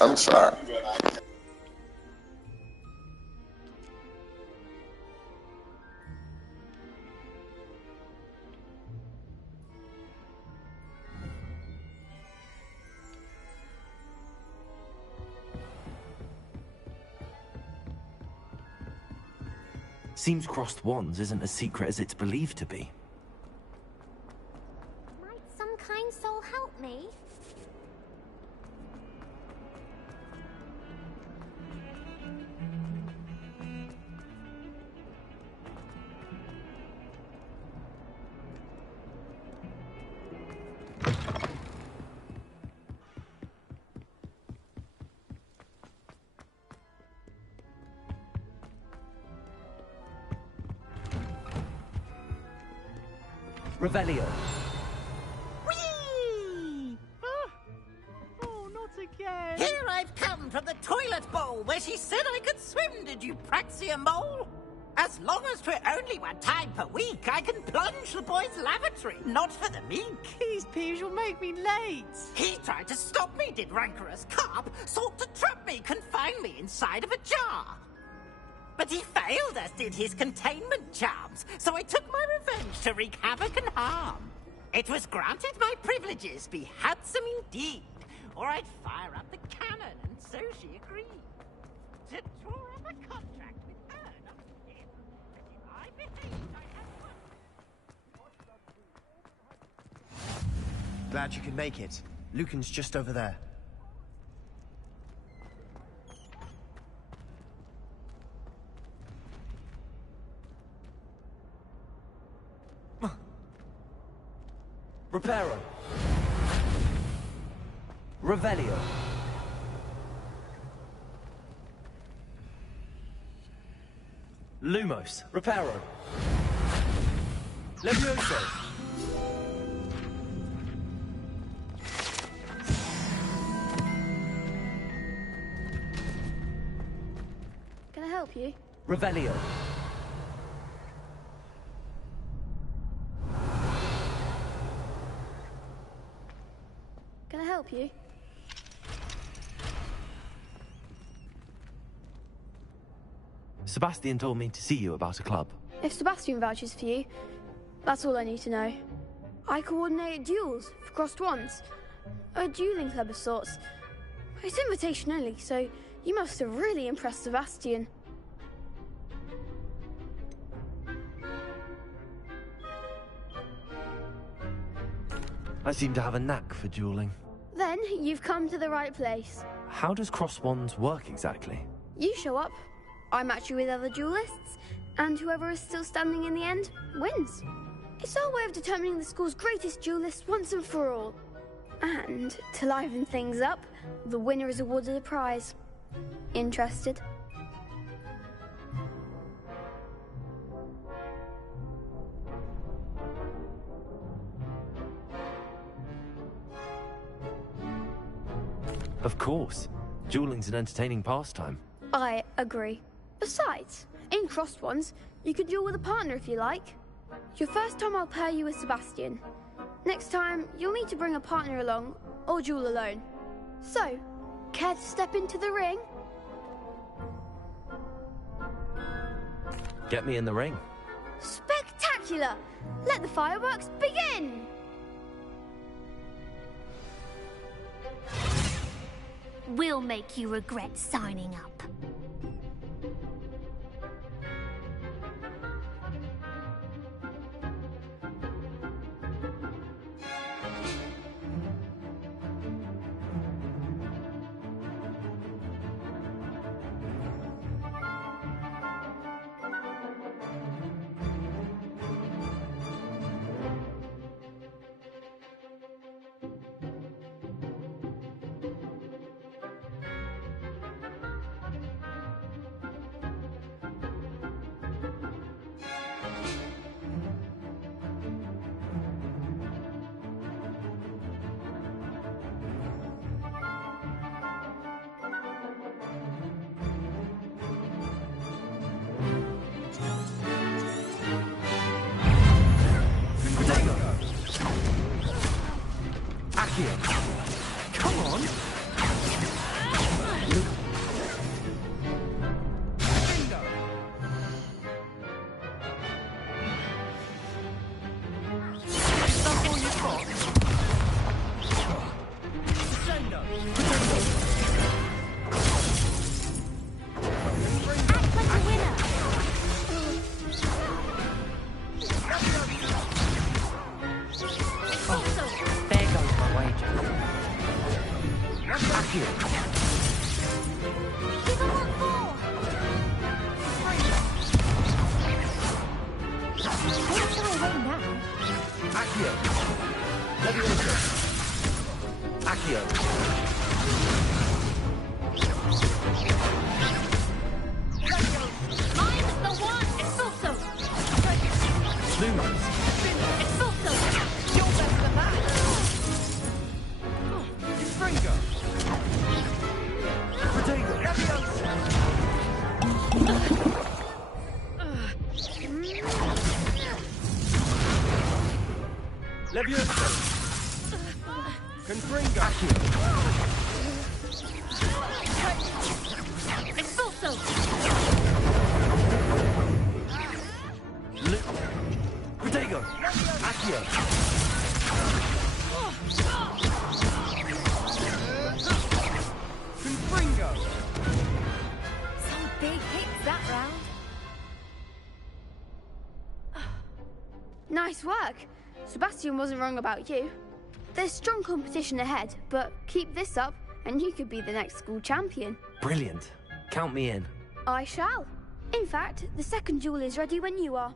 I'm sorry. Seems crossed wands isn't as secret as it's believed to be. Might some kind soul help me? Revelio. Whee! Oh, not again. Here I've come from the toilet bowl where she said I could swim, did you praxia mole? As long as 'twere only one time per week, I can plunge the boy's lavatory, not for the meek. These peeves will make me late. He tried to stop me, did rancorous carp, sought to trap me, confine me inside of a jar. But he failed, as did his containment charms, so I took my revenge to wreak havoc and harm. It was granted my privileges be handsome indeed, or I'd fire up the cannon, and so she agreed. To draw up a contract with her, not him. But if I behaved, I'd have one. Glad you could make it. Lucan's just over there. Reparo. Revelio. Lumos. Reparo. Levioso. Can I help you? Revelio. Can I help you? Sebastian told me to see you about a club. If Sebastian vouches for you, that's all I need to know. I coordinate duels for crossed wands. A dueling club of sorts. It's invitation only, so you must have really impressed Sebastian. I seem to have a knack for dueling. Then you've come to the right place. How does cross wands work exactly? You show up, I match you with other duelists, and whoever is still standing in the end wins. It's our way of determining the school's greatest duelist once and for all. And to liven things up, the winner is awarded a prize. Interested? Of course. Dueling's an entertaining pastime. I agree. Besides, in crossed ones, you could duel with a partner if you like. Your first time I'll pair you with Sebastian. Next time, you'll need to bring a partner along, or duel alone. So, care to step into the ring? Get me in the ring. Spectacular! Let the fireworks begin! We'll make you regret signing up. Accio. Give 'em what for! Don't shy away now. Accio. Leviosa. Accio. I'm the one! Expulso! Lumos. Expulso! You're better than that. Fringo! Protego. Leviosa! Confringo! Expulso! Protego. Accio. Confringo! Some big hits that round. Nice work. Sebastian wasn't wrong about you. There's strong competition ahead, but keep this up and you could be the next school champion. Brilliant. Count me in. I shall. In fact, the second duel is ready when you are.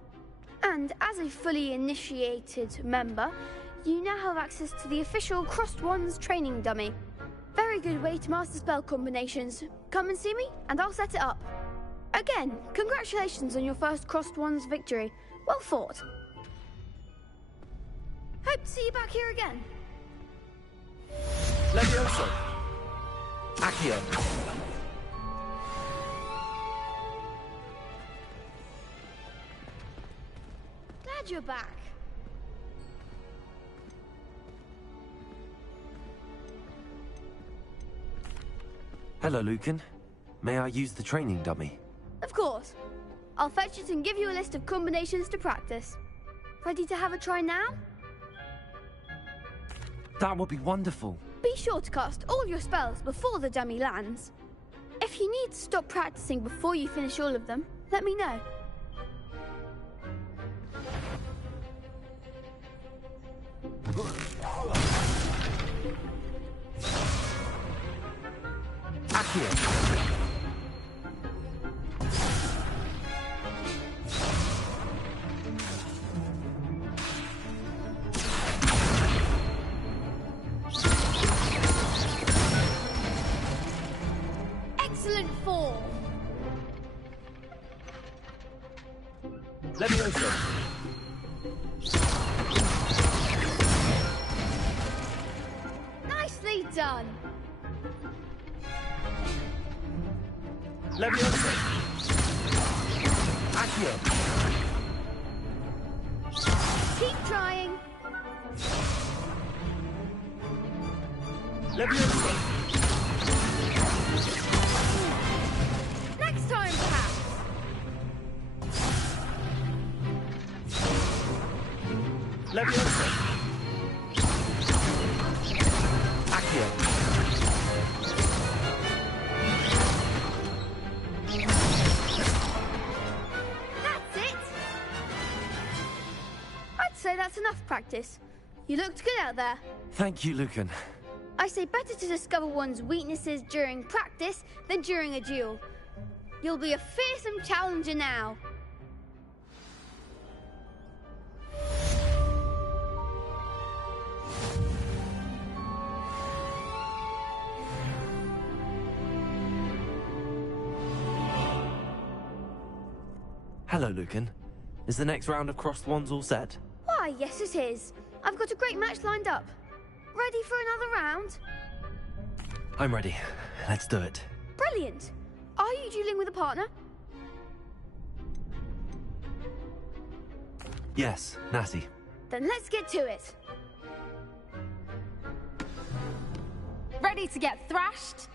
And as a fully initiated member, you now have access to the official Crossed Wands training dummy. Very good way to master spell combinations. Come and see me and I'll set it up. Again, congratulations on your first Crossed Wands victory. Well fought. Hope to see you back here again. Leviosa. Accio. Glad you're back. Hello, Lucan. May I use the training dummy? Of course. I'll fetch it and give you a list of combinations to practice. Ready to have a try now? That would be wonderful. Be sure to cast all your spells before the dummy lands. If you need to stop practicing before you finish all of them, let me know. Accio. Excellent form. Leviosa. Nicely done. Leviosa. Accio. Keep trying. Leviosa. Next time, perhaps. Leviosa. Accio. That's it. I'd say that's enough practice. You looked good out there. Thank you, Lucan. I say better to discover one's weaknesses during practice than during a duel. You'll be a fearsome challenger now. Hello, Lucan. Is the next round of Crossed Wands all set? Why, yes it is. I've got a great match lined up. Ready for another round? I'm ready. Let's do it. Brilliant. Are you dueling with a partner? Yes, Natty. Then let's get to it. Ready to get thrashed?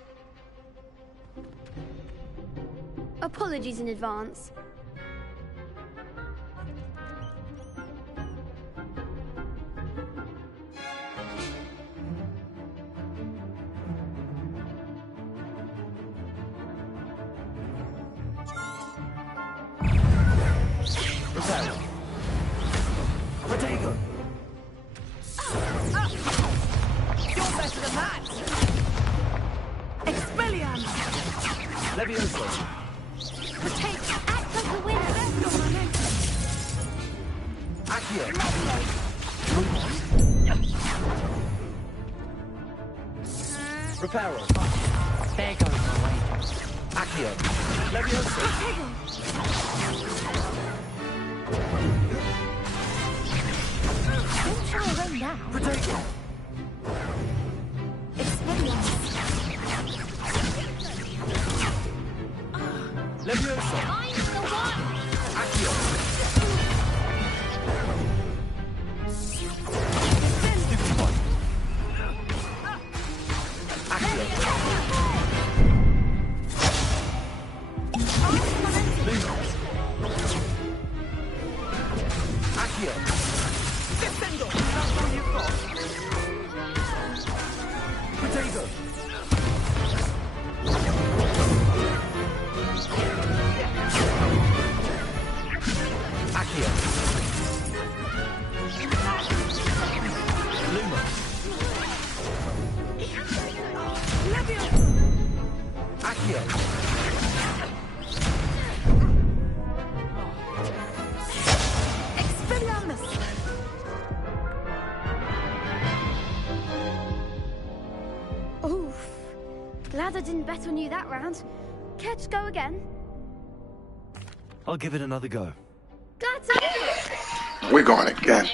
Apologies in advance. Protego. You're better than that. Levioso. Act like a winner. Accio. Reparo. There goes my wages. Accio. Levioso. Don't shy away now. Potato. Experience. Levioso. I'm the one. Accio. Stupid one. Accio. Lumos. Accio. Defendo. That's all you've got. Potato. Accio. Lumos. Accio. Expelliarmus! Oof. Glad I didn't bet on you that round. Care to go again? I'll give it another go. Glad to hear it. We're going again.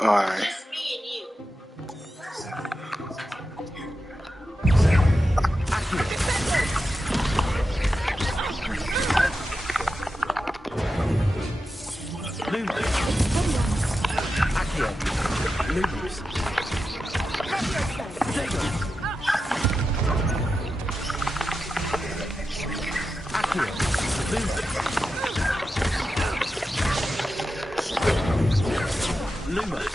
Alright. Lumos. Accio. Lumos. Potato. Accio. Lumos. Lumos.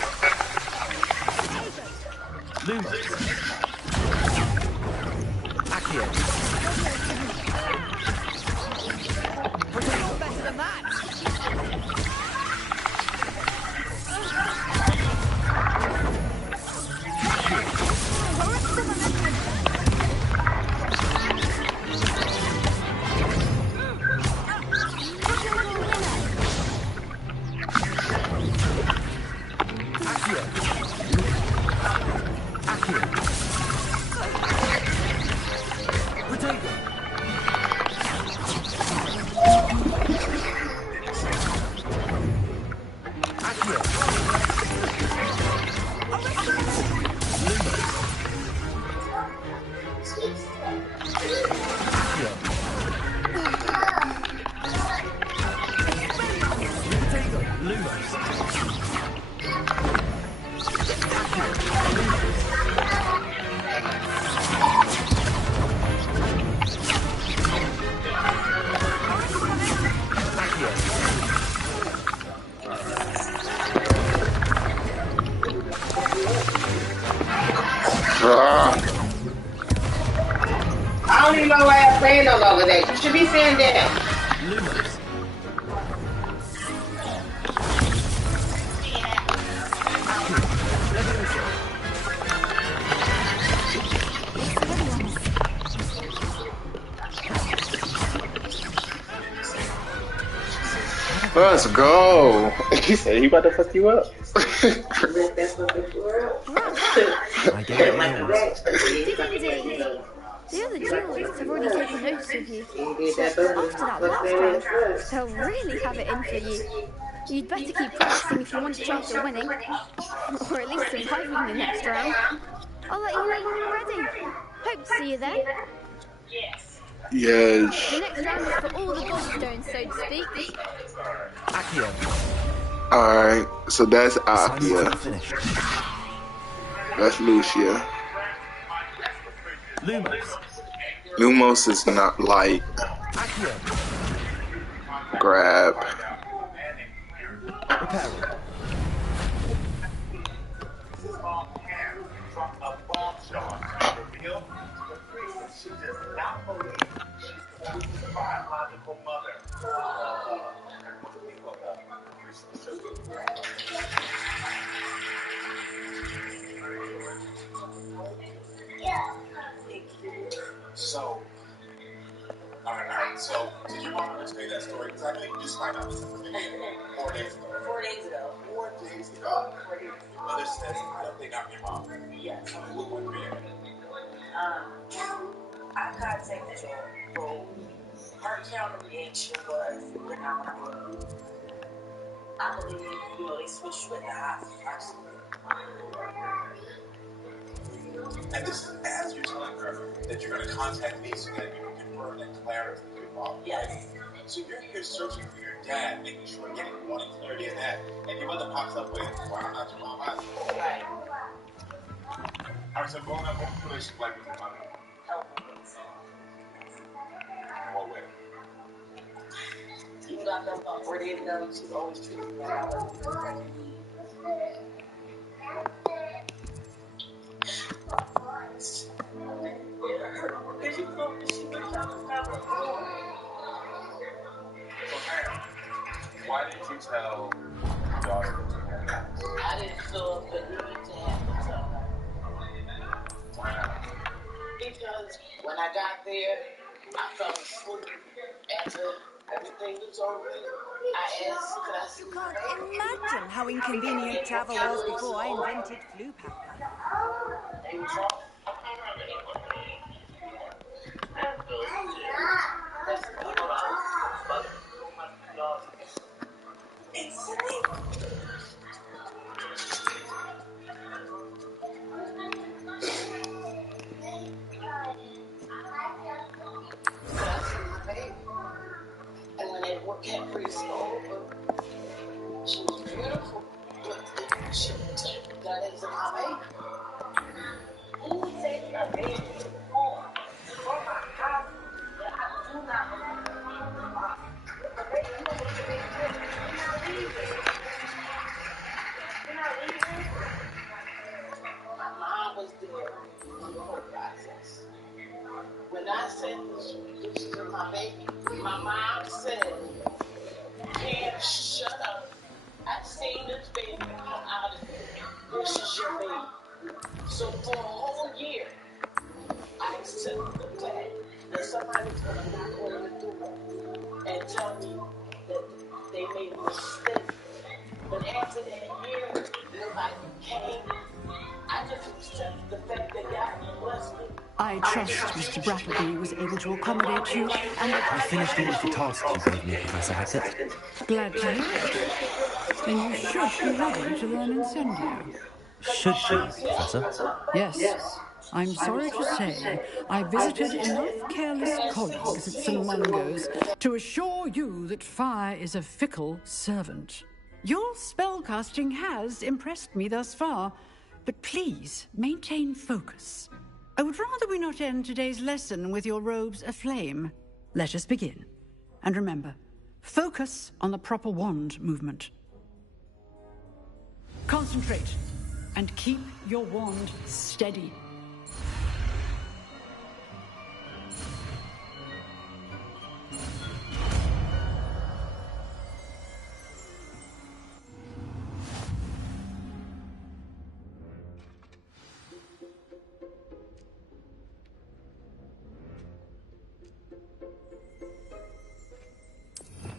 Lumos. Accio. Potato. Better than that. Accio. Accio. Potato. Accio. Lumos. Accio. Potato. Lumos. I don't even know why I'm saying no longer that. You should be saying that. Lumos. Let's go. He said he about to fuck you up. I get it now. Indeed. The other duelists have already taken notice of you. So after that last round, they'll really have it in for you. You'd better keep practicing if you want a chance at winning. Or at least surviving the next round. I'll let you know when we're ready. Hope to see you then. Yes. The next round is for all the body stones, so to speak. Accio. Alright, so that's Assignment Akia. finished. That's Lucia. Lumos. Lumos is not light. Accio. Grab. Reparo. So Alright. So, did your mom ever tell you that story? Because I think you just found out this 4 days ago. 4 days ago. 4 days ago. Your mother says, I don't think I'm your mom. Yes. What would be it? I contacted her. So, her counter reaction was, I believe, they switched with the hospital. And this is as you're telling her that you're going to contact me so that you can confirm that Clara is the mom. Yes. So you're here searching for your dad, making sure you're getting wanting clarity in that, and your mother pops up with, well, I'm not your mom either. Right. Alright, so growing up, what was your relationship like with your mother? Helpful. In what way? Even though I felt about 4 days ago, she's always treated me like I wasn't the why did you tell your daughter to have that? I didn't feel the need to have to tell her. Why not? Because when I got there, I fell asleep after everything was over. I asked, could I see You can't imagine how inconvenient travel was before I invented flu pampers. And when they kept Priest over, she was beautiful, but she got into my baby. Who would take a baby home from my house that I do not believe? The baby, you know what the baby is? You're not leaving. You're not leaving. My mom was there in the whole process. When I said this to my baby, my mom said, "Can't shut up. I've seen this baby come out of here. This is your baby." So for a whole year, I accepted the fact that somebody's going to knock on the door and tell me that they made a mistake. But after that year, nobody came. I just accepted the fact that God blessed me. I trust Mr. Brattleby was able to accommodate you, and that I finished all of the tasks you gave me, Professor Hackett. glad to hear it. Then you should be ready to learn Incendio. Should be, Professor. Yes. I'm sorry to say I visited enough careless colleagues at St. Mungo's to assure you that fire is a fickle servant. Your spellcasting has impressed me thus far, but please maintain focus. I would rather we not end today's lesson with your robes aflame. Let us begin. And remember, focus on the proper wand movement. Concentrate, and keep your wand steady.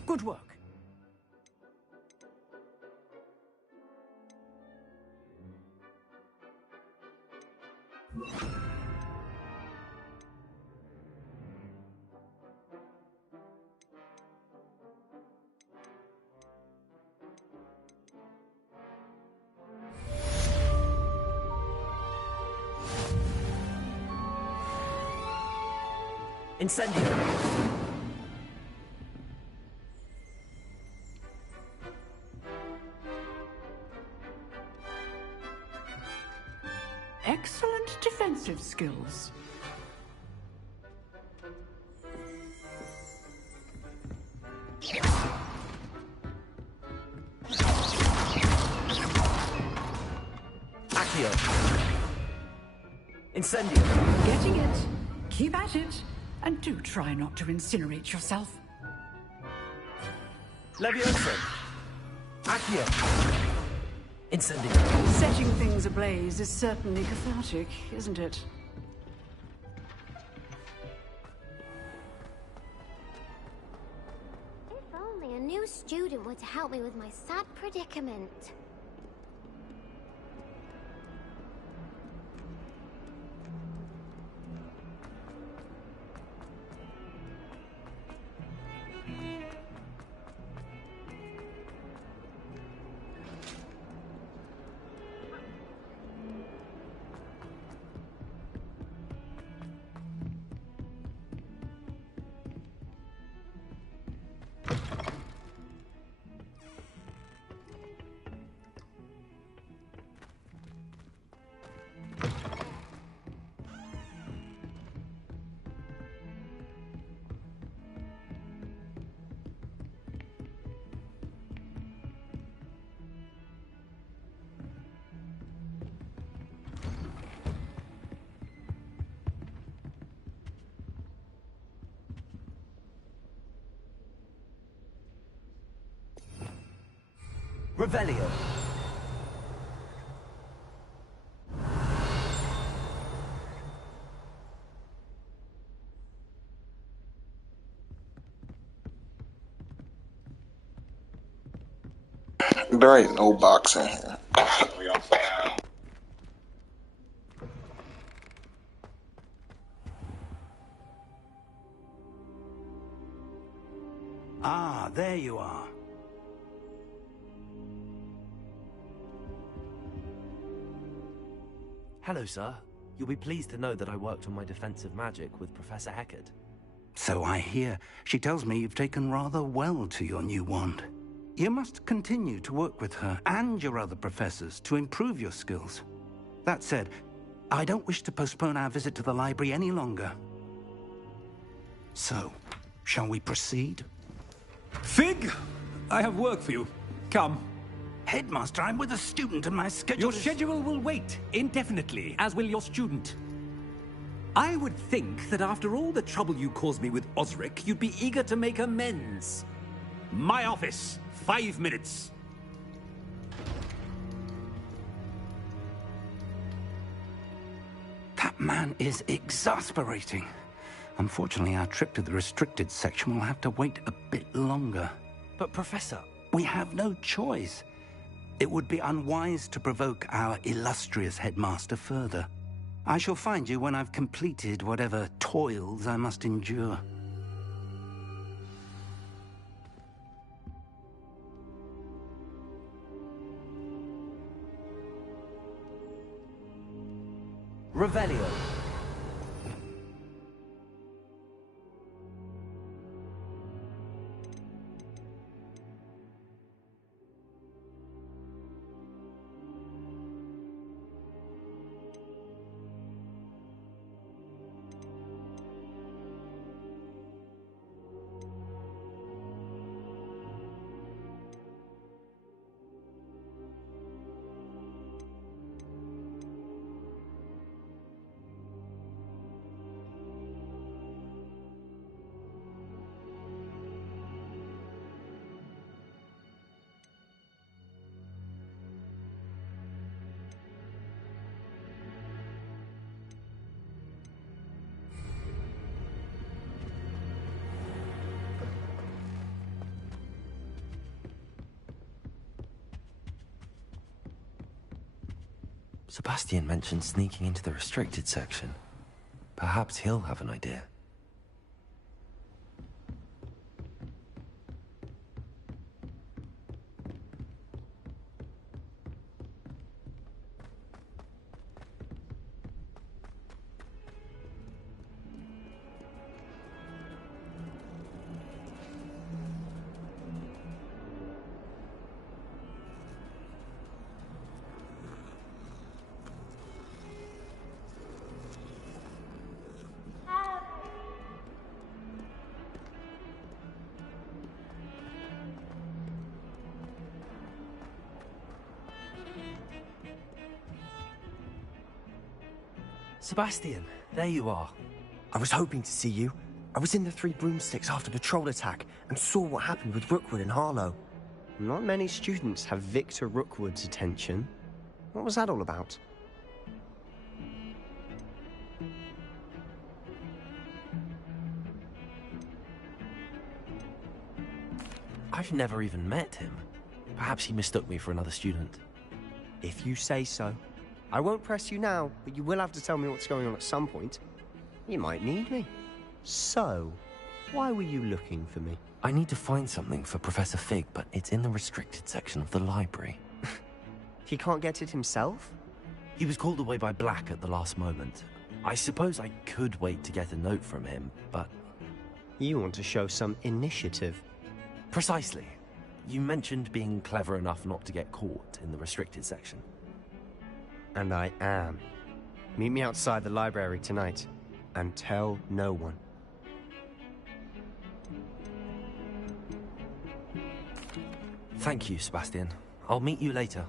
Good work. Incendio. Excellent defensive skills. Accio. Incendio. Getting it. Keep at it. And do try not to incinerate yourself. Levioso. Accio. Incendio. Setting things ablaze is certainly cathartic, isn't it? student were to help me with my sad predicament. Revelio. There ain't no box in here. Ah, there you are. Hello, sir. You'll be pleased to know that I worked on my defensive magic with Professor Heckard. So I hear. She tells me you've taken rather well to your new wand. You must continue to work with her and your other professors to improve your skills. That said, I don't wish to postpone our visit to the library any longer. So, shall we proceed? Fig, I have work for you. Come. Headmaster, I'm with a student and my schedule Your schedule will wait indefinitely, as will your student. I would think that after all the trouble you caused me with Osric, you'd be eager to make amends. My office, 5 minutes. That man is exasperating. Unfortunately, our trip to the restricted section will have to wait a bit longer. But, Professor... We have no choice. It would be unwise to provoke our illustrious headmaster further. I shall find you when I've completed whatever toils I must endure. Revelio. Sebastian mentioned sneaking into the restricted section. Perhaps he'll have an idea. Sebastian, there you are. I was hoping to see you. I was in the Three Broomsticks after the troll attack and saw what happened with Rookwood and Harlow. Not many students have Victor Rookwood's attention. What was that all about? I've never even met him. Perhaps he mistook me for another student. If you say so. I won't press you now, but you will have to tell me what's going on at some point. You might need me. So, why were you looking for me? I need to find something for Professor Fig, but it's in the restricted section of the library. He can't get it himself? He was called away by Black at the last moment. I suppose I could wait to get a note from him, but... You want to show some initiative. Precisely. You mentioned being clever enough not to get caught in the restricted section. And I am. Meet me outside the library tonight, and tell no one. Thank you, Sebastian. I'll meet you later.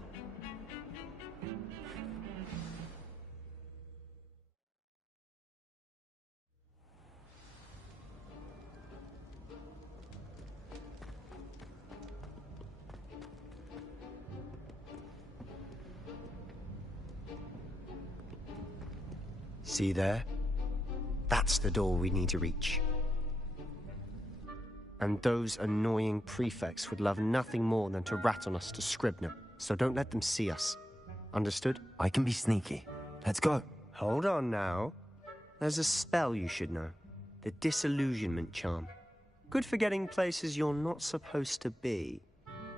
See there? That's the door we need to reach. And those annoying prefects would love nothing more than to rat on us to Scribner, so don't let them see us. Understood? I can be sneaky. Let's go. Hold on now. There's a spell you should know. The Disillusionment Charm. Good for getting places you're not supposed to be.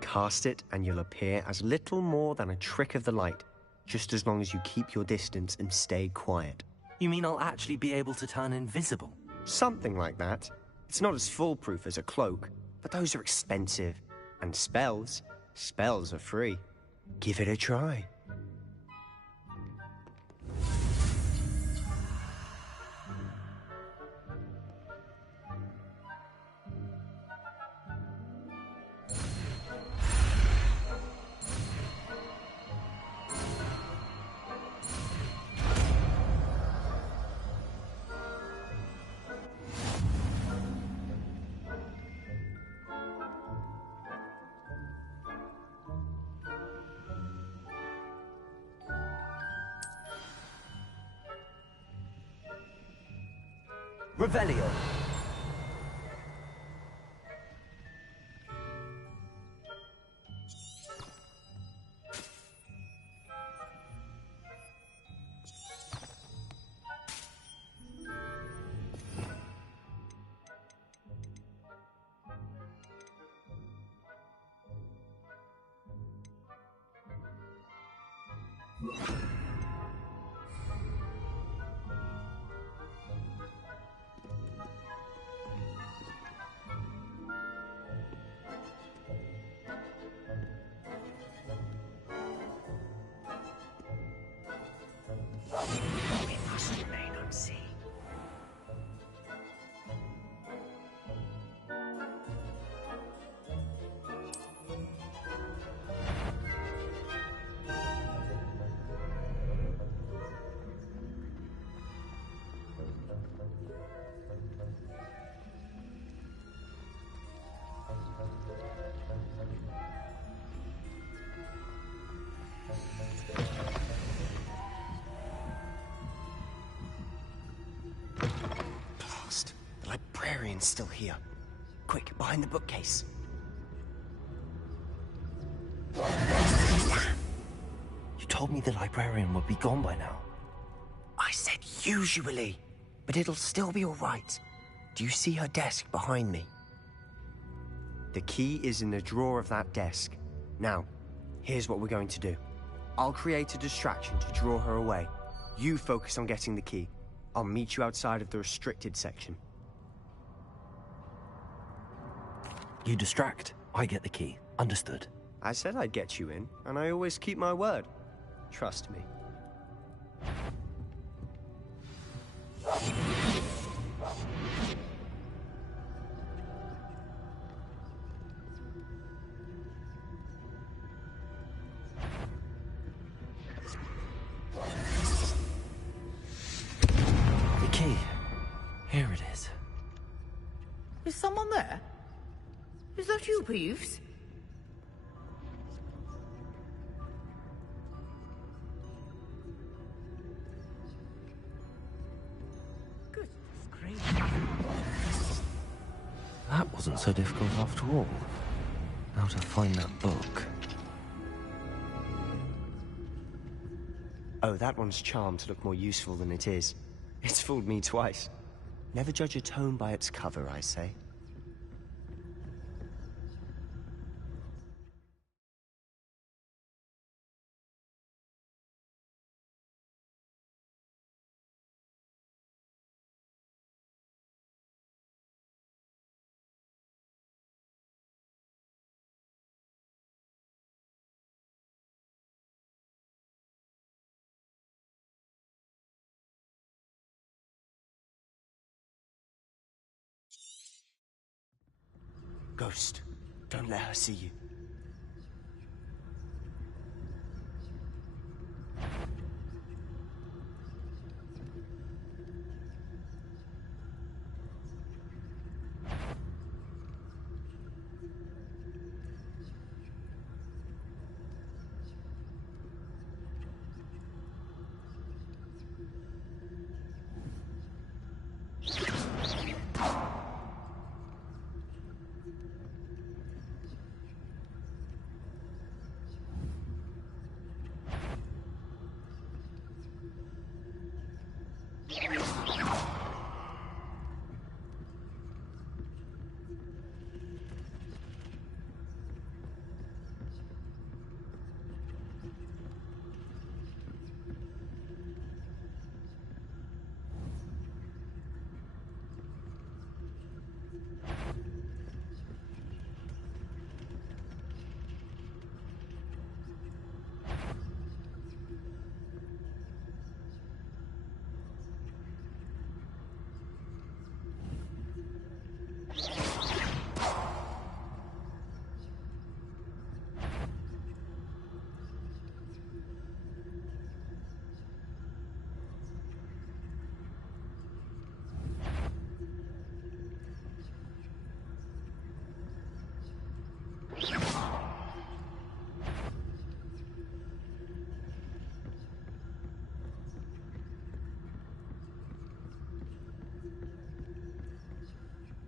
Cast it and you'll appear as little more than a trick of the light, just as long as you keep your distance and stay quiet. You mean I'll actually be able to turn invisible? Something like that. It's not as foolproof as a cloak, but those are expensive. And spells are free. Give it a try. Revelio. Librarian's still here. Quick, behind the bookcase. You told me the librarian would be gone by now. I said usually, but it'll still be all right. Do you see her desk behind me? The key is in the drawer of that desk. Now, here's what we're going to do. I'll create a distraction to draw her away. You focus on getting the key. I'll meet you outside of the restricted section. You distract, I get the key. Understood. I said I'd get you in, and I always keep my word. Trust me. The key. Here it is. Is someone there? Is that you, Peeves? That wasn't so difficult after all. How to find that book? Oh, that one's charmed to look more useful than it is. It's fooled me twice. Never judge a tome by its cover, I say. Ghost, don't let her see you.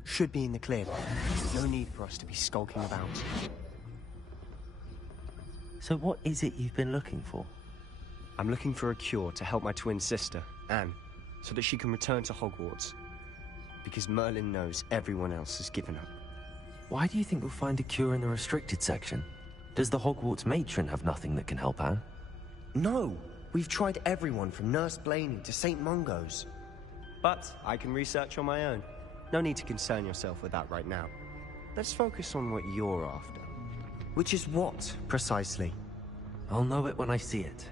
Should be in the clear. No need for us to be skulking about. So what is it you've been looking for? I'm looking for a cure to help my twin sister, Anne, so that she can return to Hogwarts. Because Merlin knows everyone else has given up. Why do you think we'll find a cure in the restricted section? Does the Hogwarts matron have nothing that can help Anne? No! We've tried everyone from Nurse Blaney to St. Mungo's. But I can research on my own. No need to concern yourself with that right now. Let's focus on what you're after. Which is what, precisely? I'll know it when I see it.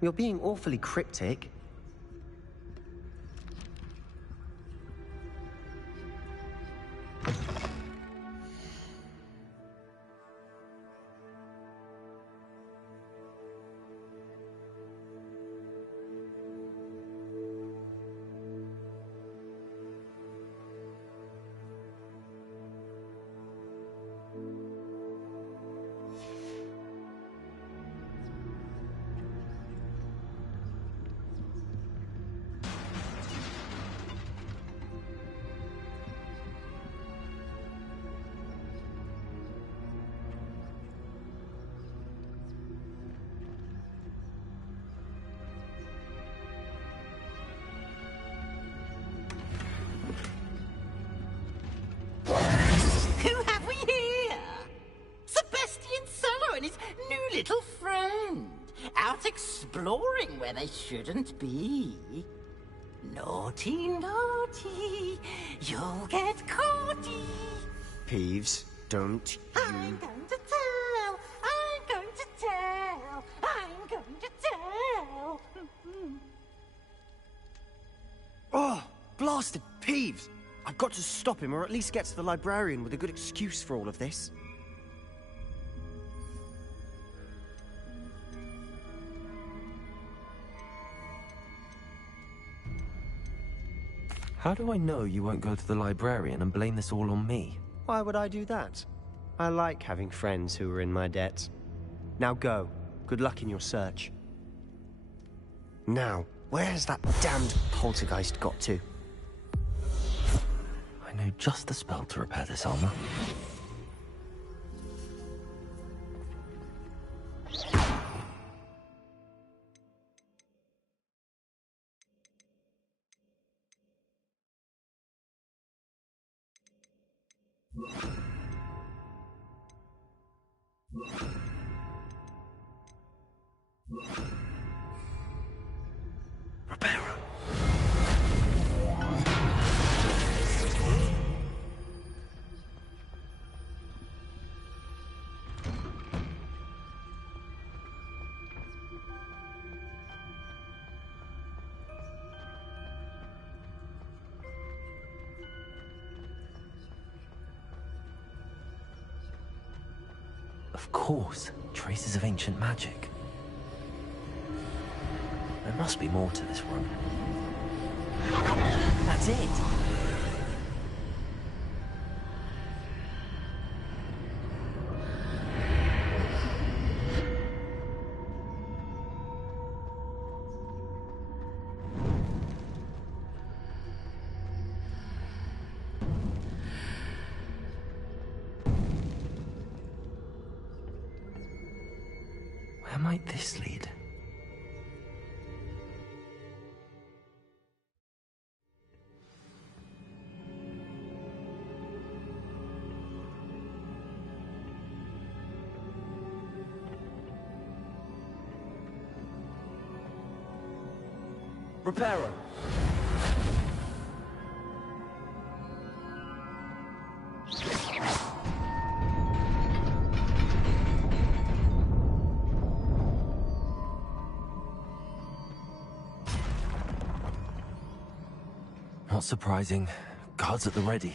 You're being awfully cryptic. Little friend, out exploring where they shouldn't be. Naughty, naughty, you'll get caughty. Peeves, don't you... I'm going to tell, I'm going to tell, I'm going to tell. Oh, blasted Peeves! I've got to stop him, or at least get to the librarian with a good excuse for all of this. How do I know you won't go to the librarian and blame this all on me? Why would I do that? I like having friends who are in my debt. Now go. Good luck in your search. Now, where has that damned poltergeist got to? I know just the spell to repair this armor. Of course, traces of ancient magic. There must be more to this room. That's it! Where might this lead? Reparo. Not surprising. Guards at the ready.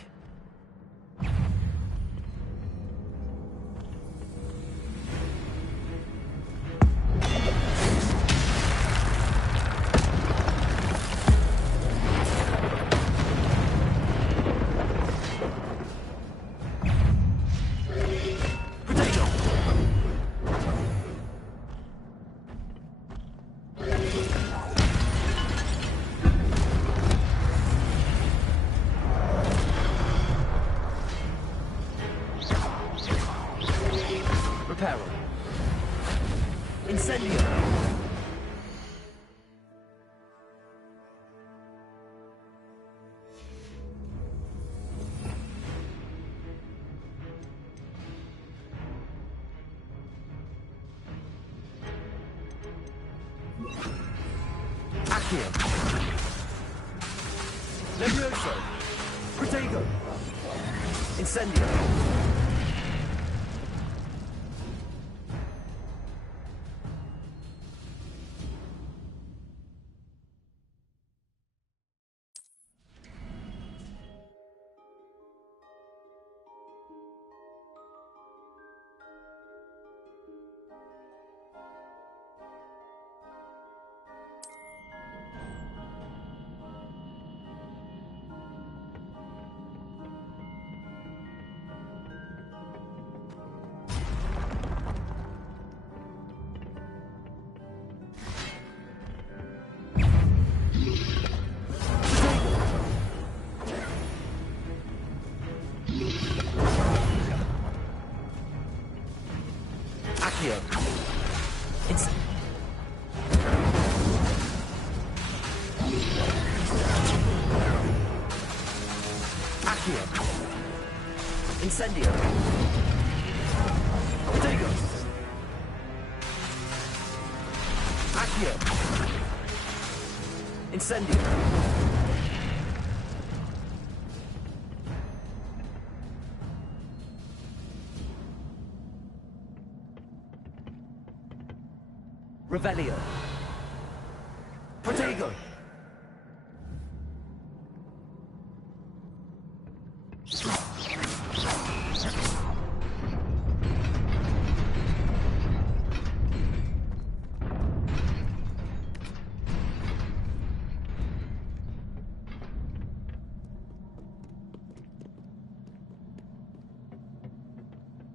Levioso. Protego. Incendio. Incendio. Protego. Accio. Incendio. Revelio. Protego.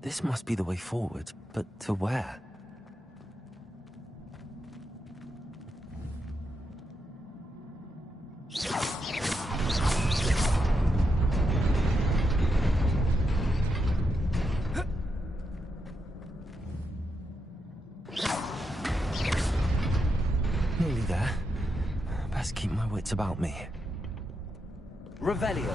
This must be the way forward, but to where? Nearly there. Best keep my wits about me. Revelio.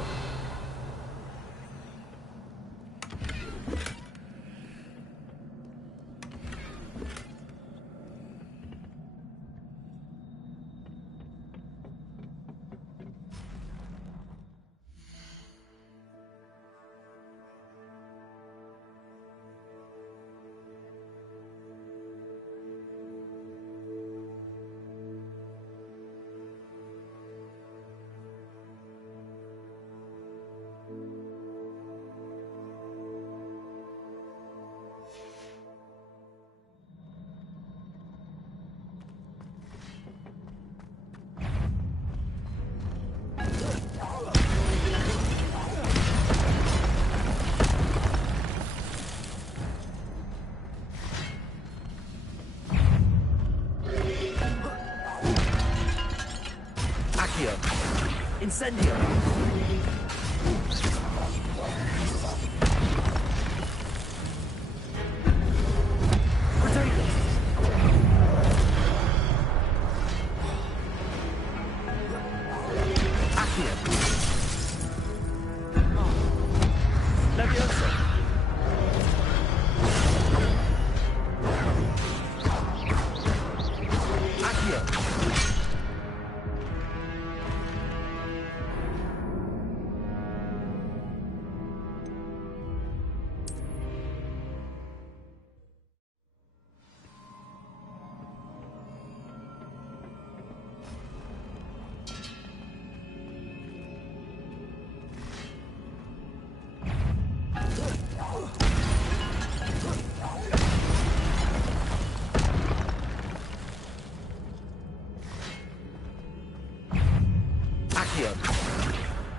Incendio!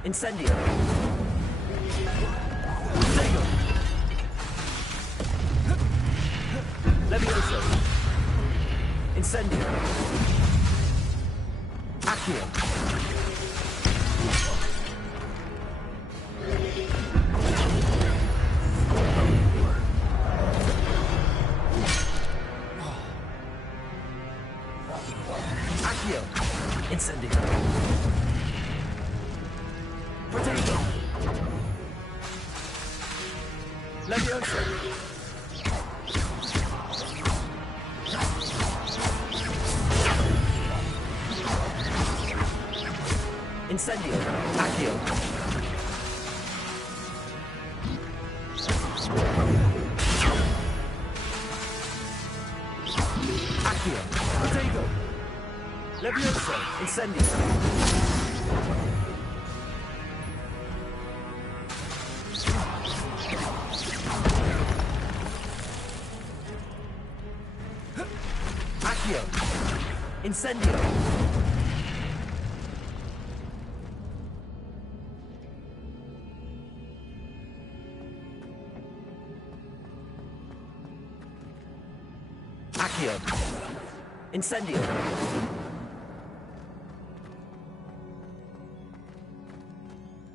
Incendio! Fuego! Levioso! Incendio! Accio! Accio! Incendio! Potato! Levioso! Incendio! Accio! Accio! Potato! Levioso! Incendio! Incendio! Accio! Incendio!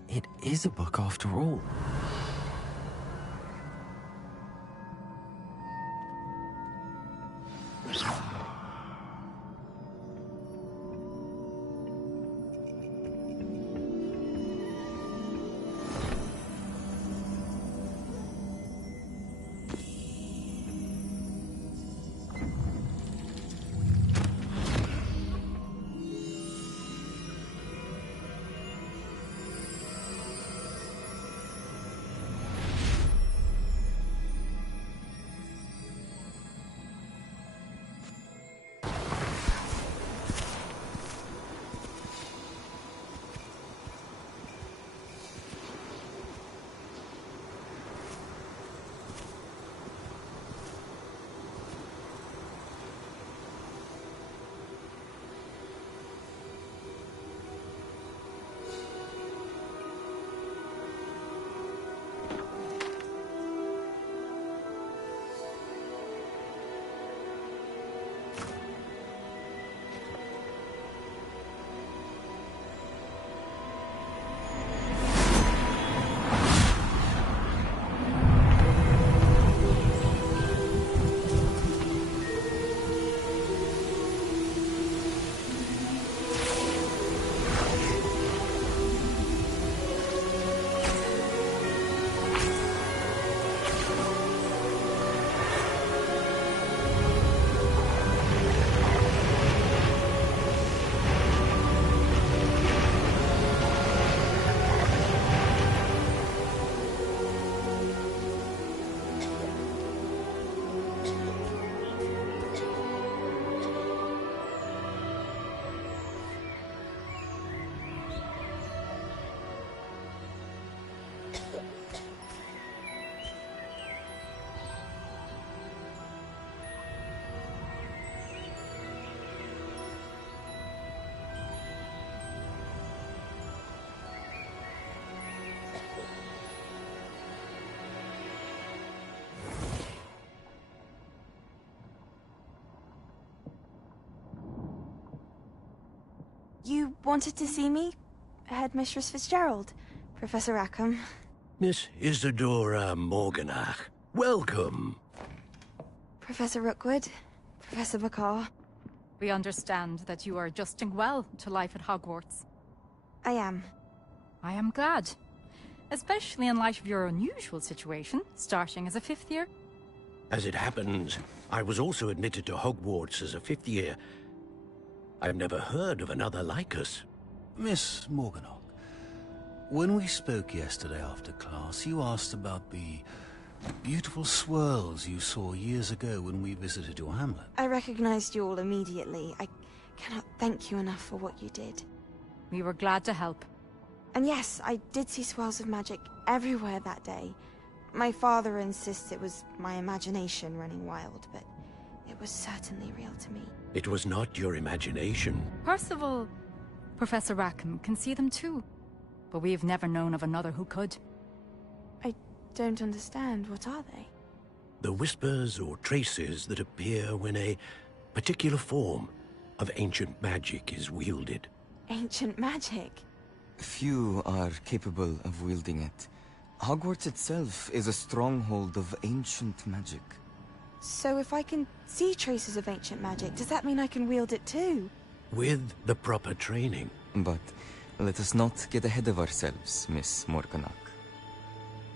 It is a book after all. You wanted to see me? Headmistress Fitzgerald, Professor Rackham. Miss Isadora Morganach, welcome. Professor Rookwood, Professor Bakar. We understand that you are adjusting well to life at Hogwarts. I am. I am glad. Especially in light of your unusual situation, starting as a 5th year. As it happens, I was also admitted to Hogwarts as a 5th year. I've never heard of another like us. Miss Morganach, when we spoke yesterday after class, you asked about the beautiful swirls you saw years ago when we visited your hamlet. I recognized you all immediately. I cannot thank you enough for what you did. We were glad to help. And yes, I did see swirls of magic everywhere that day. My father insists it was my imagination running wild, but it was certainly real to me. It was not your imagination. Percival, Professor Rackham can see them too. But we've never known of another who could. I don't understand. What are they? The whispers or traces that appear when a particular form of ancient magic is wielded. Ancient magic? Few are capable of wielding it. Hogwarts itself is a stronghold of ancient magic. So if I can see traces of ancient magic, does that mean I can wield it too? With the proper training. But let us not get ahead of ourselves, Miss Morganach.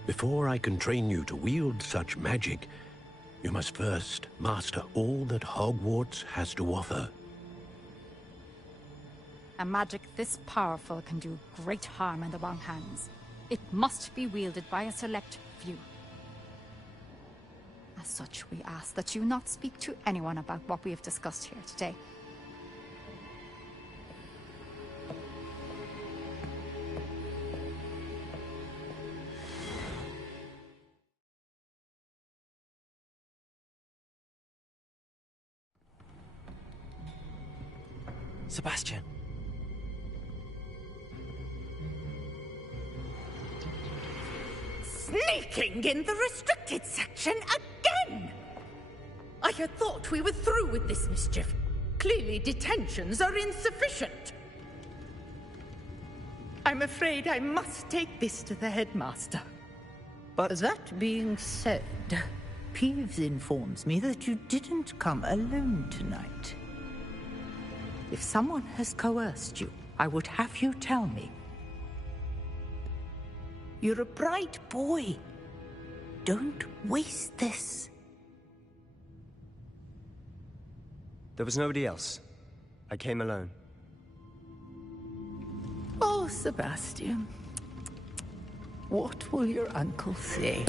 Before I can train you to wield such magic, you must first master all that Hogwarts has to offer. A magic this powerful can do great harm in the wrong hands. It must be wielded by a select few. As such, we ask that you not speak to anyone about what we have discussed here today. Sebastian. Sneaking in the restricted section again! I had thought we were through with this mischief. Clearly detentions are insufficient. I'm afraid I must take this to the headmaster. But that being said, Peeves informs me that you didn't come alone tonight. If someone has coerced you, I would have you tell me. You're a bright boy. Don't waste this. There was nobody else. I came alone. Oh, Sebastian. What will your uncle say?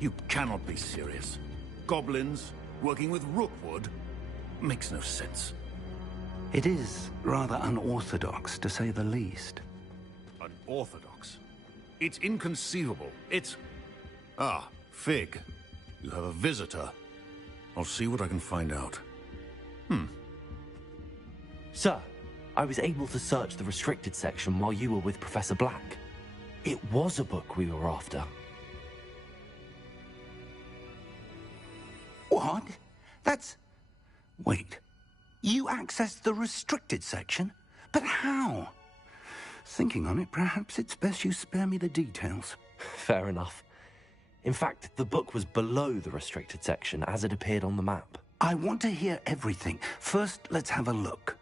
You cannot be serious. Goblins working with Rookwood? Makes no sense. It is rather unorthodox, to say the least. Unorthodox? It's inconceivable. It's... Ah, Fig. You have a visitor. I'll see what I can find out. Sir, I was able to search the restricted section while you were with Professor Black. It was a book we were after. What? That's... Wait. You accessed the restricted section? But how? Thinking on it, perhaps it's best you spare me the details. Fair enough. In fact, the book was below the restricted section as it appeared on the map. I want to hear everything. First, let's have a look.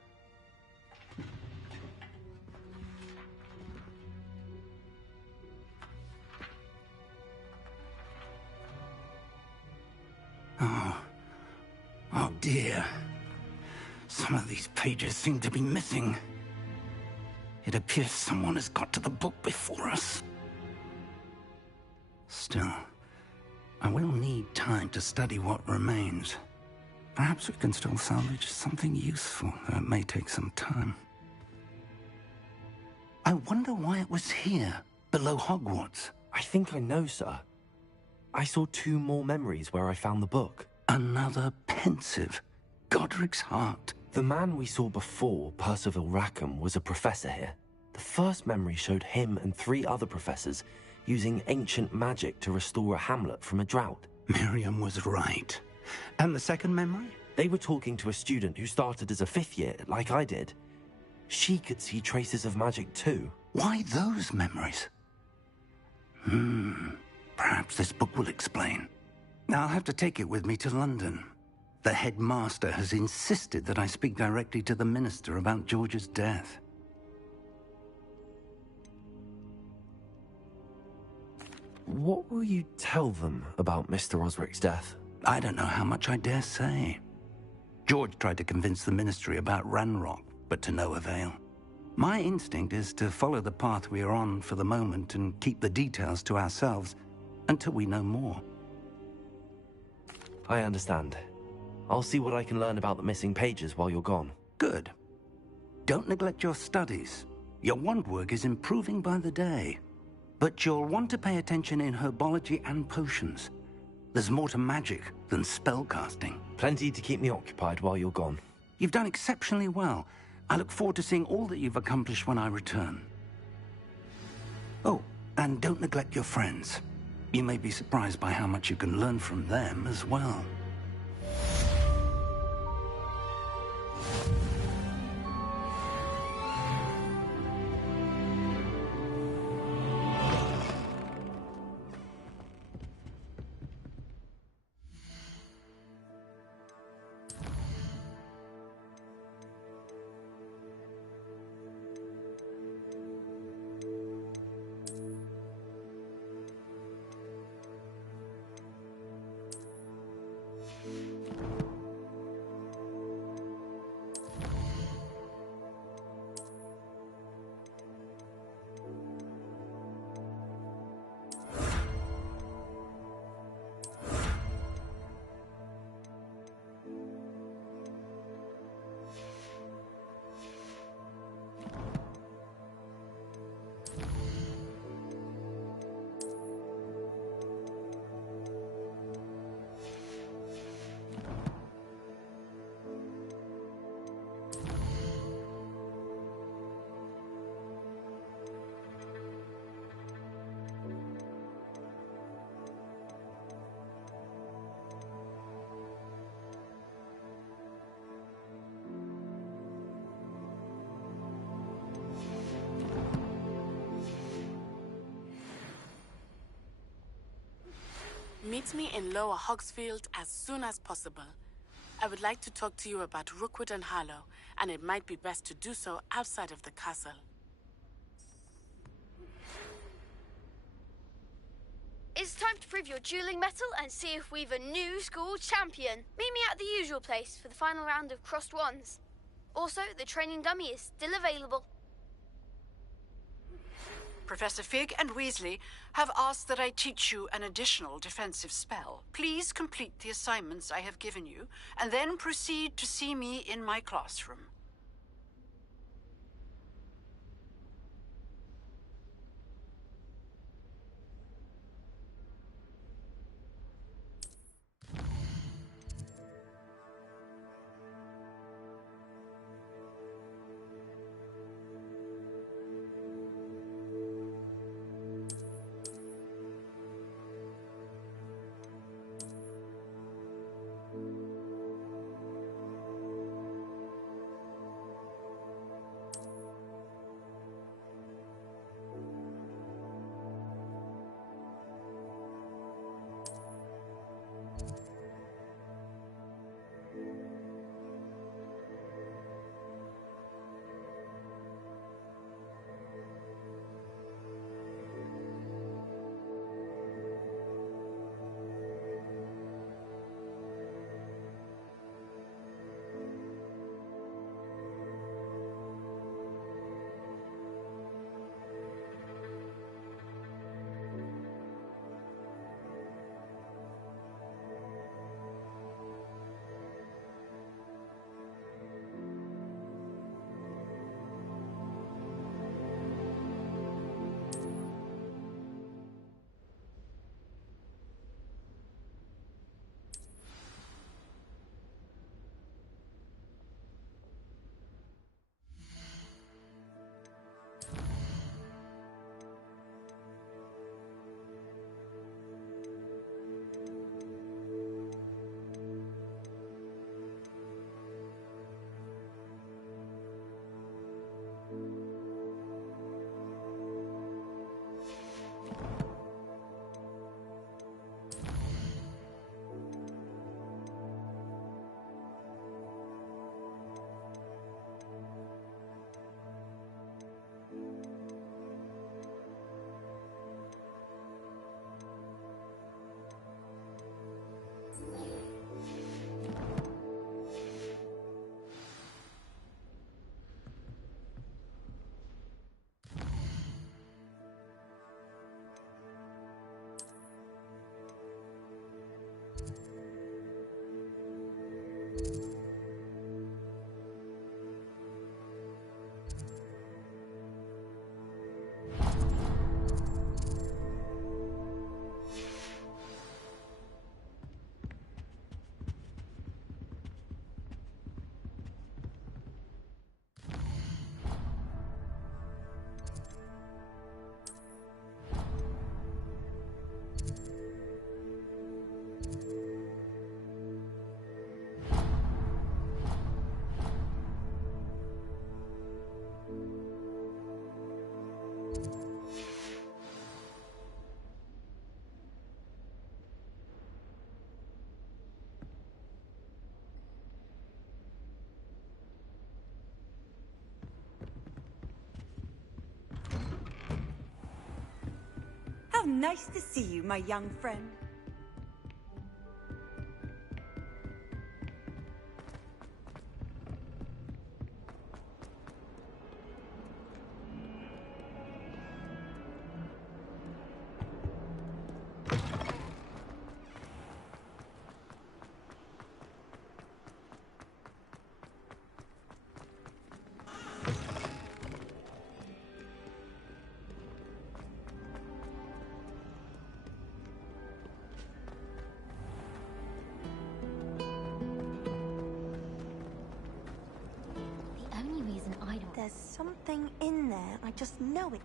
Oh dear. Some of these pages seem to be missing. It appears someone has got to the book before us. Still, I will need time to study what remains. Perhaps we can still salvage something useful, though it may take some time. I wonder why it was here, below Hogwarts. I think I know, sir. I saw 2 more memories where I found the book. Another pensive. Godric's heart. The man we saw before, Percival Rackham, was a professor here. The first memory showed him and 3 other professors using ancient magic to restore a hamlet from a drought. Miriam was right. And the second memory? They were talking to a student who started as a 5th year, like I did. She could see traces of magic too. Why those memories? Perhaps this book will explain. I'll have to take it with me to London. The headmaster has insisted that I speak directly to the minister about George's death. What will you tell them about Mr. Osric's death? I don't know how much I dare say. George tried to convince the ministry about Ranrock, but to no avail. My instinct is to follow the path we are on for the moment and keep the details to ourselves until we know more. I understand. I'll see what I can learn about the missing pages while you're gone. Good. Don't neglect your studies. Your wand work is improving by the day. But you'll want to pay attention in herbology and potions. There's more to magic than spellcasting. Plenty to keep me occupied while you're gone. You've done exceptionally well. I look forward to seeing all that you've accomplished when I return. Oh, and don't neglect your friends. You may be surprised by how much you can learn from them as well. Meet me in Lower Hogsfield as soon as possible. I would like to talk to you about Rookwood and Harlow, and it might be best to do so outside of the castle. It's time to prove your dueling mettle and see if we've a new school champion. Meet me at the usual place for the final round of crossed wands. Also, the training dummy is still available. Professor Fig and Weasley have asked that I teach you an additional defensive spell. Please complete the assignments I have given you, and then proceed to see me in my classroom. How nice to see you, my young friend. There's something in there. I just know it.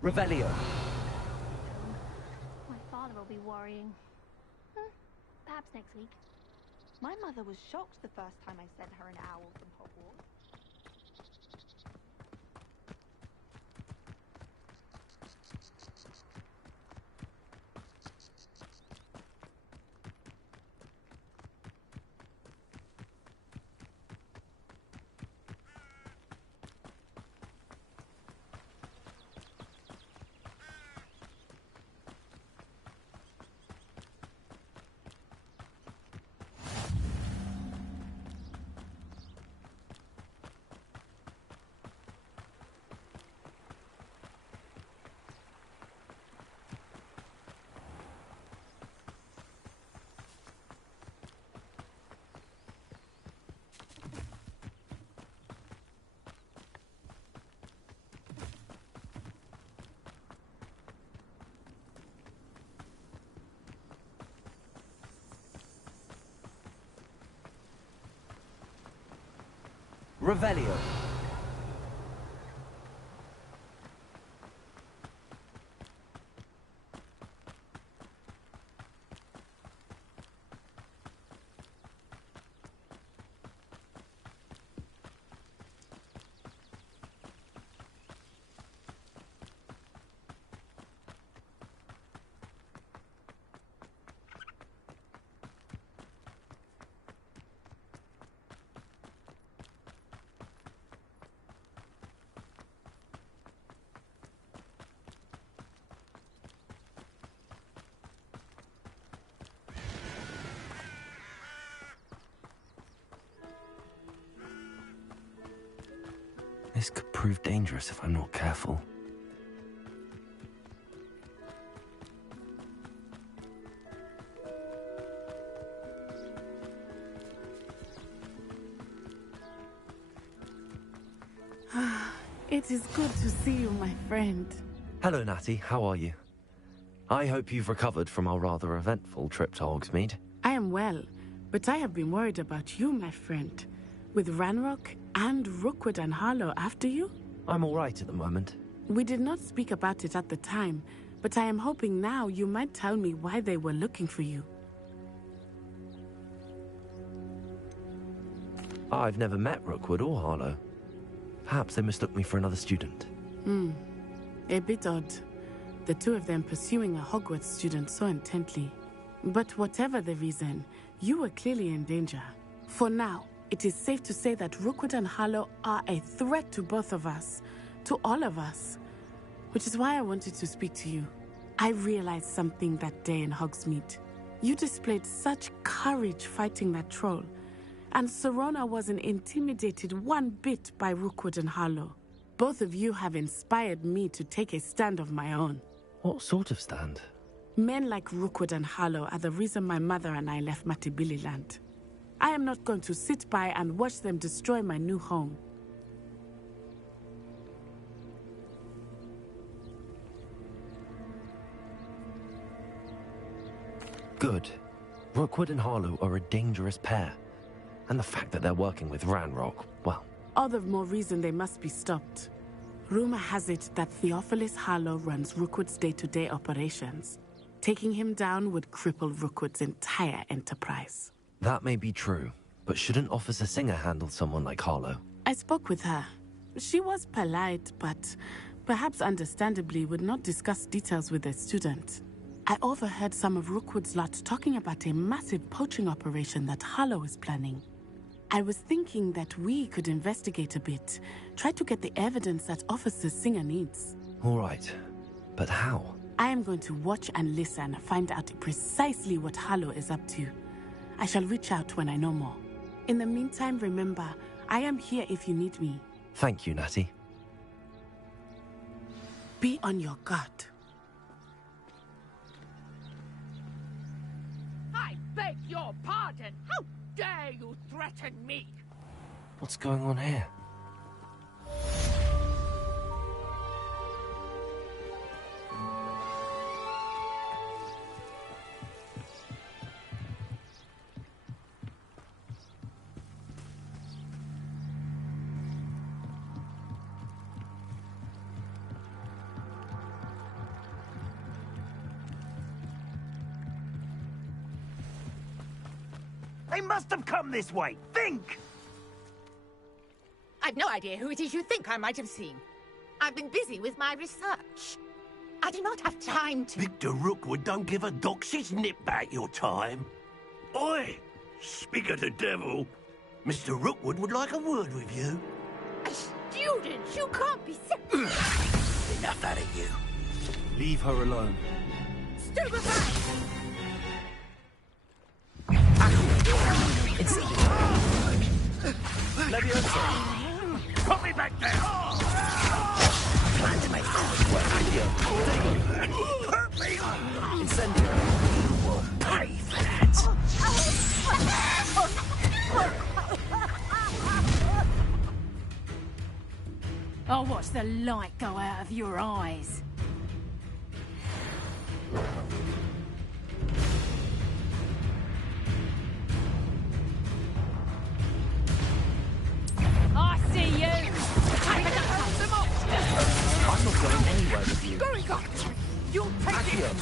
Revelio. My father will be worrying. Perhaps next week. My mother was shocked the first time I sent her an owl from Hogwarts. Revelio. This could prove dangerous if I'm not careful. It is good to see you, my friend. Hello, Natty. How are you? I hope you've recovered from our rather eventful trip to Hogsmeade. I am well, but I have been worried about you, my friend. With Ranrock and Rookwood and Harlow after you? I'm all right at the moment. We did not speak about it at the time, but I am hoping now you might tell me why they were looking for you. I've never met Rookwood or Harlow. Perhaps they mistook me for another student. A bit odd. The two of them pursuing a Hogwarts student so intently. But whatever the reason, you were clearly in danger. For now, it is safe to say that Rookwood and Harlow are a threat to both of us, to all of us. Which is why I wanted to speak to you. I realized something that day in Hogsmeade. You displayed such courage fighting that troll, and Serona wasn't intimidated one bit by Rookwood and Harlow. Both of you have inspired me to take a stand of my own. What sort of stand? Men like Rookwood and Harlow are the reason my mother and I left Matibili land. I am not going to sit by and watch them destroy my new home. Good. Rookwood and Harlow are a dangerous pair. And the fact that they're working with Ranrock, well... All the more reason they must be stopped. Rumor has it that Theophilus Harlow runs Rookwood's day-to-day operations. Taking him down would cripple Rookwood's entire enterprise. That may be true, but shouldn't Officer Singer handle someone like Harlow? I spoke with her. She was polite, but perhaps understandably would not discuss details with a student. I overheard some of Rookwood's lot talking about a massive poaching operation that Harlow is planning. I was thinking that we could investigate a bit, try to get the evidence that Officer Singer needs. All right, but how? I am going to watch and listen, find out precisely what Harlow is up to. I shall reach out when I know more. In the meantime, remember, I am here if you need me. Thank you, Natty. Be on your guard. I beg your pardon. How dare you threaten me? What's going on here? They must have come this way. Think! I've no idea who it is you think I might have seen. I've been busy with my research. I do not have time to... Victor Rookwood don't give a doxy's nip back your time. Oi! Speak of the devil. Mr. Rookwood would like a word with you. A student? You can't be Enough out of you. Leave her alone. Stupefy! Put me back down! Plan to make things work. Hurt me! Incendio. You will pay for that. I'll watch the light go out of your eyes. I You'll take it!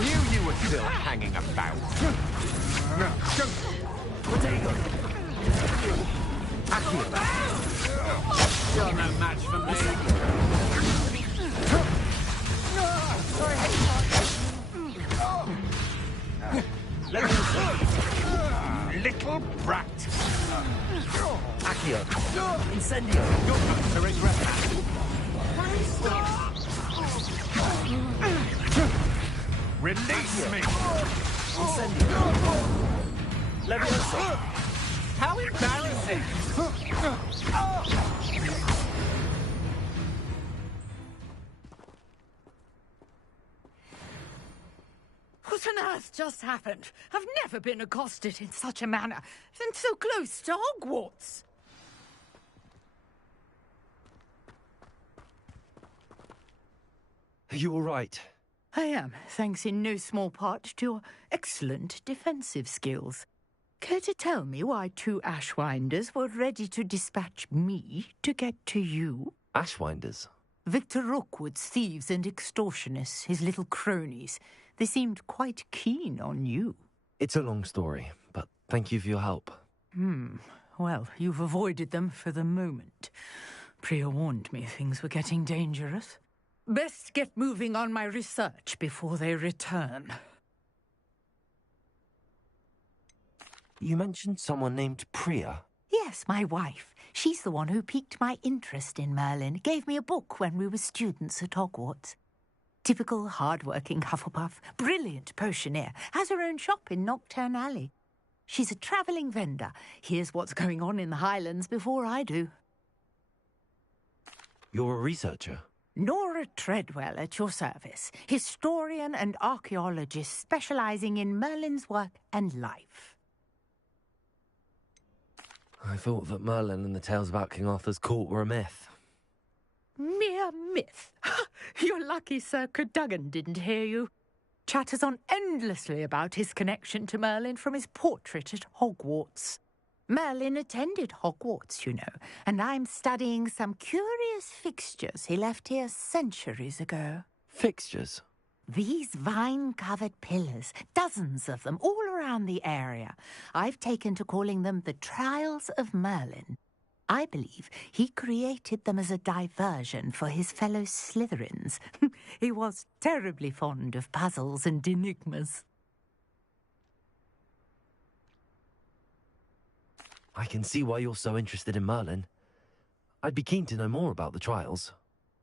Knew you were still hanging about. Potato! Akio! You're no match for me. Let me little brat! Akio! Incendio! You're going to regret that. Release me! Incendio! Levioso! How embarrassing! What on earth just happened? I've never been accosted in such a manner, and so close to Hogwarts. Are you all right? I am, thanks in no small part to your excellent defensive skills. Care to tell me why 2 Ashwinders were ready to dispatch me to get to you? Ashwinders? Victor Rookwood's thieves and extortionists, his little cronies. They seemed quite keen on you. It's a long story, but thank you for your help. Well, you've avoided them for the moment. Priya warned me things were getting dangerous. Best get moving on my research before they return. You mentioned someone named Priya. Yes, my wife. She's the one who piqued my interest in Merlin. Gave me a book when we were students at Hogwarts. Typical hard-working Hufflepuff, brilliant potioneer, has her own shop in Knockturn Alley. She's a travelling vendor. Hears what's going on in the Highlands before I do. You're a researcher? Nora Treadwell at your service, historian and archaeologist specialising in Merlin's work and life. I thought that Merlin and the tales about King Arthur's court were a myth. Mere myth. You're lucky Sir Cadogan didn't hear you. Chatters on endlessly about his connection to Merlin from his portrait at Hogwarts. Merlin attended Hogwarts, you know, and I'm studying some curious fixtures he left here centuries ago. Fixtures? These vine-covered pillars, dozens of them, all around the area. I've taken to calling them the Trials of Merlin. I believe he created them as a diversion for his fellow Slytherins. He was terribly fond of puzzles and enigmas. I can see why you're so interested in Merlin. I'd be keen to know more about the trials.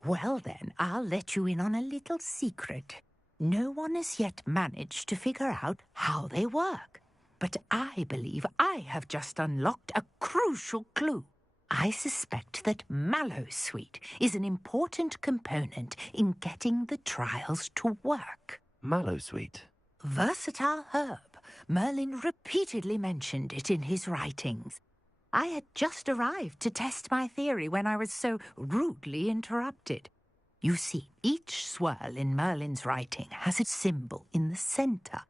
Well then, I'll let you in on a little secret. No one has yet managed to figure out how they work. But I believe I have just unlocked a crucial clue. I suspect that Mallowsweet is an important component in getting the trials to work. Mallowsweet? Versatile herb. Merlin repeatedly mentioned it in his writings. I had just arrived to test my theory when I was so rudely interrupted. You see, each swirl in Merlin's writing has a symbol in the centre.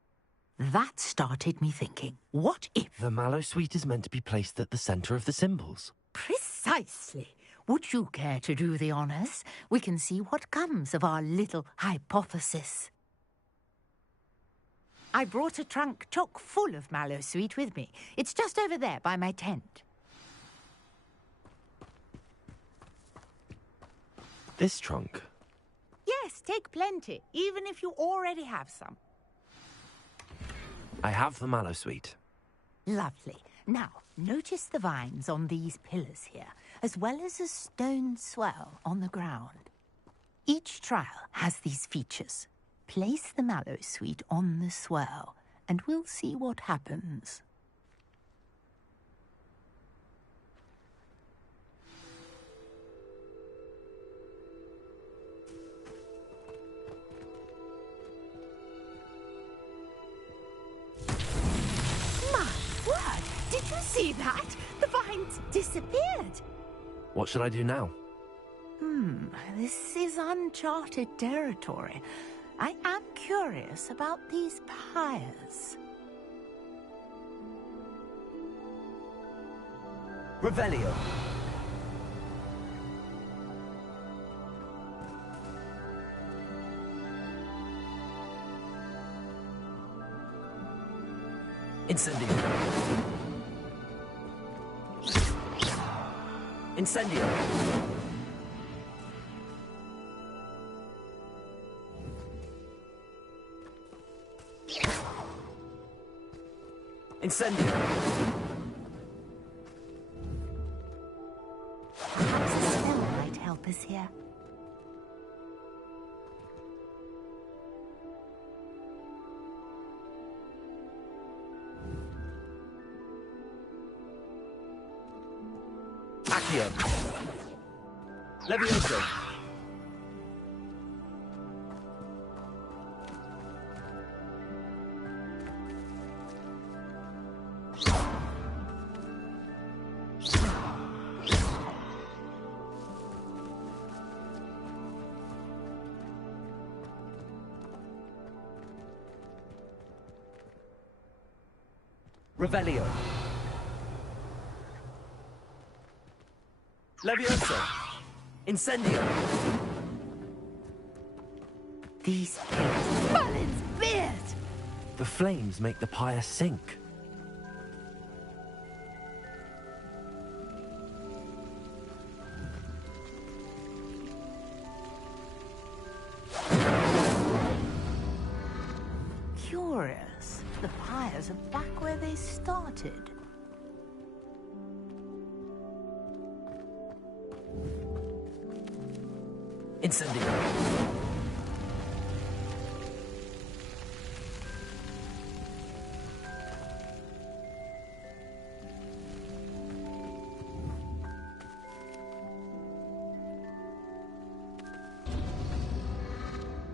That started me thinking, what if... The Mallowsweet is meant to be placed at the centre of the symbols. Precisely. Would you care to do the honours? We can see what comes of our little hypothesis. I brought a trunk chock full of Mallowsweet with me. It's just over there by my tent. This trunk? Yes, take plenty, even if you already have some. I have the Mallowsweet. Lovely. Now, notice the vines on these pillars here, as well as a stone swell on the ground. Each trial has these features. Place the Mallowsweet on the swirl, and we'll see what happens. My word! Did you see that? The vines disappeared. What should I do now? This is uncharted territory. I am curious about these pyres. Revelio. Incendio. Incendio. Incendio. Perhaps a spell might help us here. Accio. Levioso. Revelio. Levioso. Incendio. These pigs. Balin's beard! The flames make the pyre sink. Curious. The pyres are back where they started. Incendio.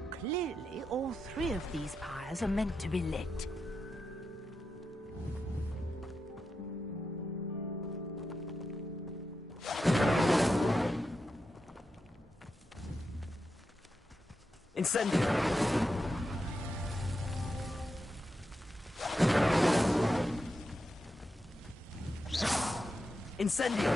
Clearly, all three of these pyres are meant to be lit. Incendio. Incendio.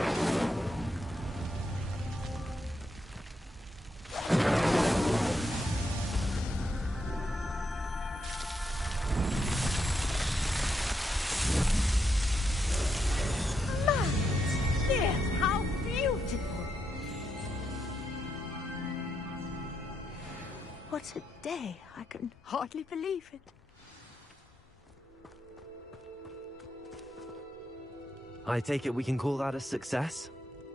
Yes, how beautiful! What a day. I can hardly believe it. I take it we can call that a success?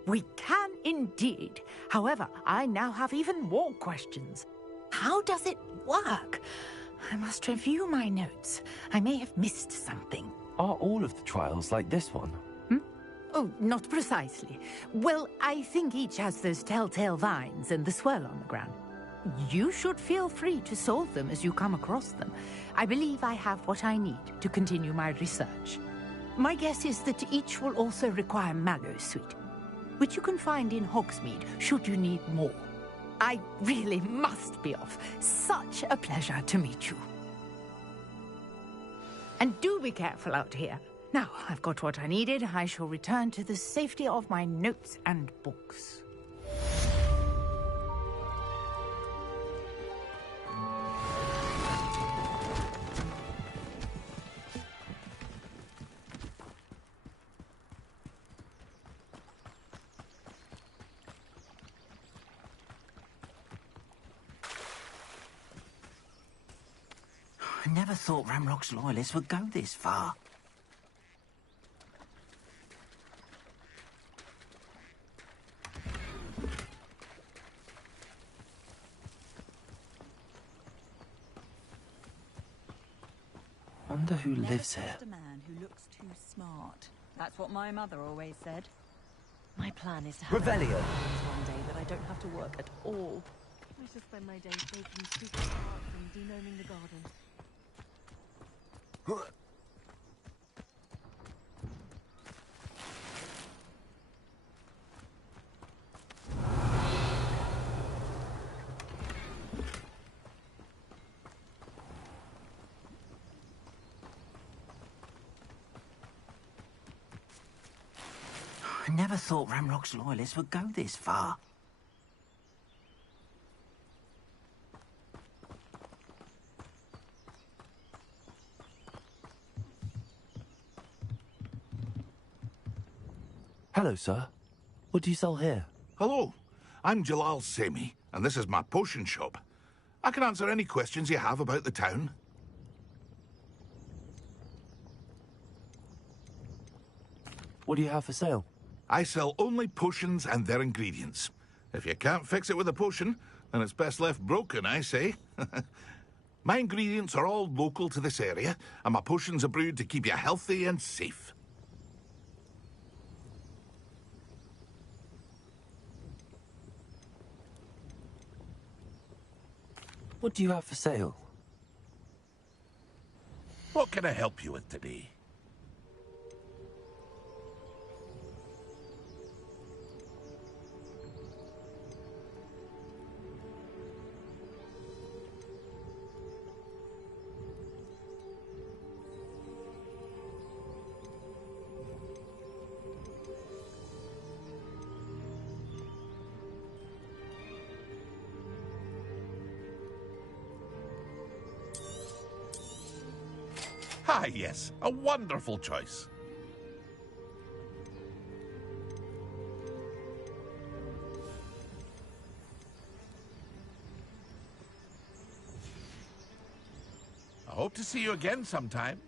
We can indeed. However, I now have even more questions. How does it work? I must review my notes. I may have missed something. Are all of the trials like this one? Oh, not precisely. Well, I think each has those telltale vines and the swirl on the ground. You should feel free to solve them as you come across them. I believe I have what I need to continue my research. My guess is that each will also require mallow sweet, which you can find in Hogsmeade should you need more. I really must be off. Such a pleasure to meet you. And do be careful out here. Now, I've got what I needed. I shall return to the safety of my notes and books. I never thought Ramrock's loyalists would go this far. Wonder who lives here. Just a man who looks too smart. That's what my mother always said. My plan is to have Revelio. one day that I don't have to work at all. I shall spend my days baking secret tarts and denoming the garden. I never thought Ramrock's loyalists would go this far. Hello, sir. What do you sell here? Hello, I'm Jalal Semi, and this is my potion shop. I can answer any questions you have about the town. What do you have for sale? I sell only potions and their ingredients. If you can't fix it with a potion, then it's best left broken, I say. My ingredients are all local to this area, and my potions are brewed to keep you healthy and safe. What do you have for sale? What can I help you with today? Ah, yes, a wonderful choice. I hope to see you again sometime.